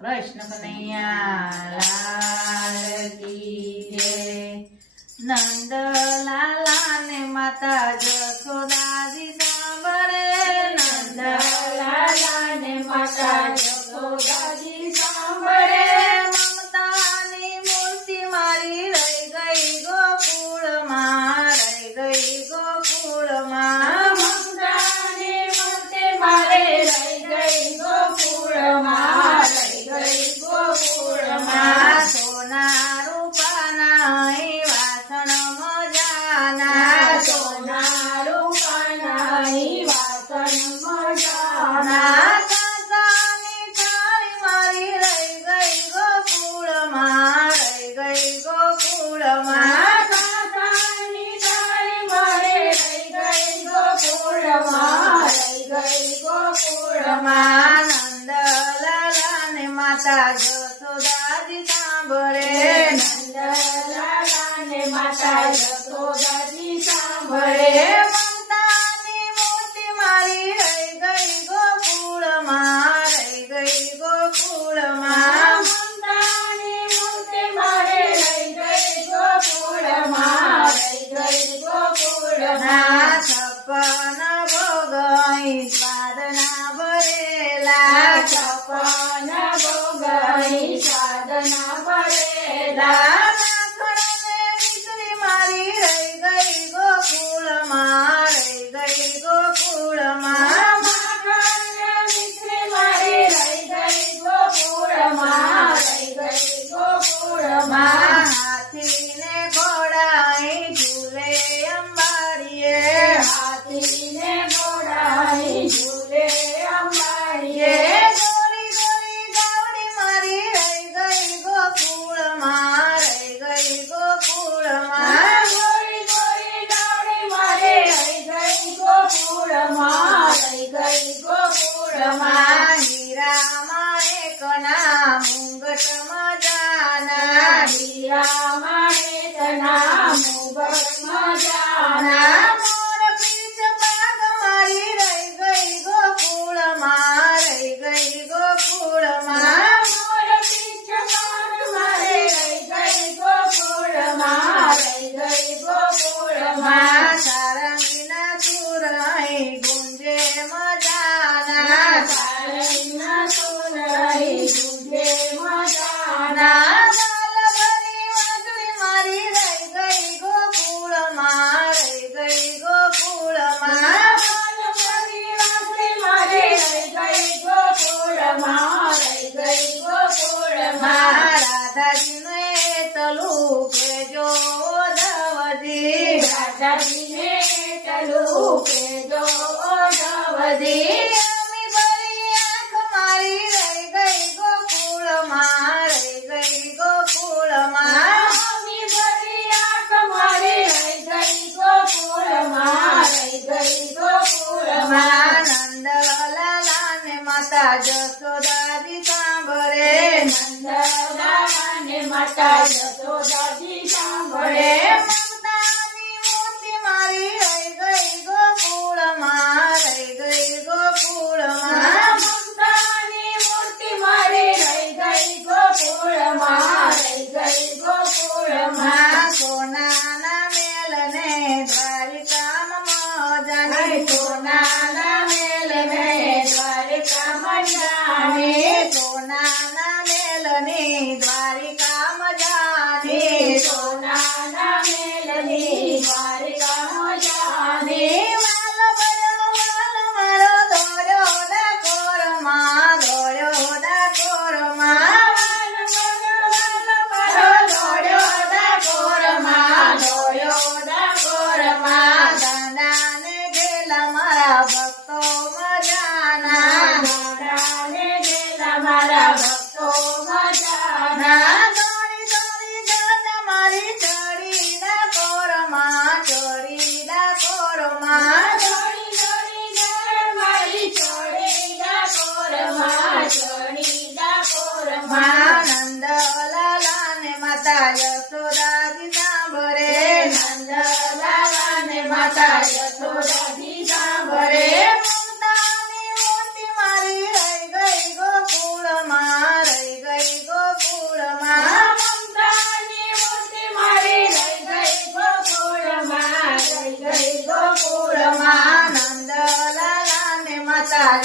કૃષ્ણ કનૈયા લાલ કી જય. નંદ લાલા ને માતા જશોદાજી સાંભળે, નંદ લાલા ને માતા જશોદાજી સાંભળે. મમતાની મૂર્તિ મારી રહી ગઈ ગોકુળમાં, રહી ગઈ ગોકુળમાં. મમતાની મૂર્તિ મારી રહી ગઈ ગોકુળમાં, રહી ગઈ ગોકુળમાં. સોના રૂપાના ઈ વાસણ મજાના, સોના રૂપાના ઈ વાસણ મજાના. કાંસાની થાળી મારી રહી ગઈ ગોકુળમાં, રહી ગઈ ગોકુળમાં. કાંસાની થાળી મારી રહી ગઈ ગોકુળમાં, રહી ગઈ ગોકુળમાં. નંદ લાલા ને માતા જશોદાજી સાંભળે, નંદ લાલા ને માતા જશોદાજી સાંભળે. મમતાની મૂર્તિ મારી રહી ગઈ ગોકુળમાં, રહી ગઈ ગોકુળમાં. મમતાની મૂર્તિ મારી રહી ગઈ ગોકુળમાં, રહી ગઈ ગોકુળમાં. છપ્પન ભોગ ઈ સ્વાદના ભરેલા, છપ્પન ભોગ ઈ સ્વાદના ભરેલા. માખણ ને મિશ્રી મારી રહી ગઈ ગોકુળમાં, રહી ગઈ ગોકુળમાં. માખણ ને મિશ્રી મારી રહી ગઈ ગોકુળમાં, રહી ગઈ ગોકુળમાં. હાથી ને ઘોડા ઈ ઝૂલે અંબાડીએ, હાથી ને ઘોડા ઈ ઝૂલે અંબાડીએ. ગોરી ગોરી ગાવડી મારી રહી ગઈ ગોકુળમાં, રહી ગઈ ગોકુળમાં. ગોરી ગોરી ગાવડી મારી રહી ગઈ ગોકુળમાં, રહી ગઈ ગોકુળમાં. હીરા માણેકના મુંગટ મજાના, હીરા માણેકના મુંગટ મજાના. મોર પીછ પાગ મારી રહી ગઈ ગોકુળમાં, રહી ગઈ ગોકુળમાં. મોર પીછ પાગ મારી રહી ગઈ ગોકુળમાં, રહી ગઈ ગોકુળમાં. સારંગીના સુર અહીં ગુંજે મજાના, સારંગીના સુર અહીં ગુંજે મજાના. ગાલ ભરી વાંસળી મારી રહી ગઈ ગોકુળમાં, રહી ગઈ ગોકુળમાં. ગાલ ભરી વાંસળી મારી રહી ગઈ ગોકુળમાં, રહી ગઈ ગોકુળમાં. રાધાજીને તલું કેજો ઓઢવજી, રાધાજીને તલું કેજો ઓઢવજી. અમી ભરી આંખ મારી રહી ગઈ ગોકુળમાં, રહી ગઈ ગોકુળમાં. અમી ભરી આંખ મારી રહી ગઈ ગોકુળમાં, રહી ગઈ ગોકુળમાં. નંદ લાલા ને માતા જશોદાજી સાંભળે, નંદ લાલા ને માતા જશોદાજી સાંભળે. મમતાની મૂર્તિ મારી રહી ગઈ ગોકુળમાં, રહી ગઈ ગોકુળમાં. મમતાની મૂર્તિ મારી રહી ગઈ ગોકુળમાં, રહી ગઈ ગોકુળમાં. સોનાના મેલને દ્વારિકામાં મજાને, સોનાના મેલને દ્વારિકામાં જાને, સોનાના મેલની દ્વારિકામાં જાને, સોનાના મેલની દ્વારિકામાં જાને. વાલ ભર્યો વાલ મારો દોડ્યો ડાકોરમાં, દોડ્યો ડાકોરમાં. વાલ ભર્યો વાલ મારો દોડ્યો ડાકોરમાં, દોડ્યો ડાકોરમાં. દાદાને ગેલા મારા ભક્તો મજાના, દાદાને ગેલા મારા ભક્તો મજાના. દોડી દોડી દાદા મારી ચડી ડાકોરમાં, ચડી ડાકોરમાં. દોડી દોડી દાદા મારી ચડી ડાકોરમાં, ચડી ડાકોરમાં. નંદ લાલા ને માતા જશોદાજી સાંભળે, નંદ લાલા ને માતા જશોદાજી સાંભળે. મમતાની મૂર્તિ મારી રહી ગઈ ગોકુળમાં, રહી માતા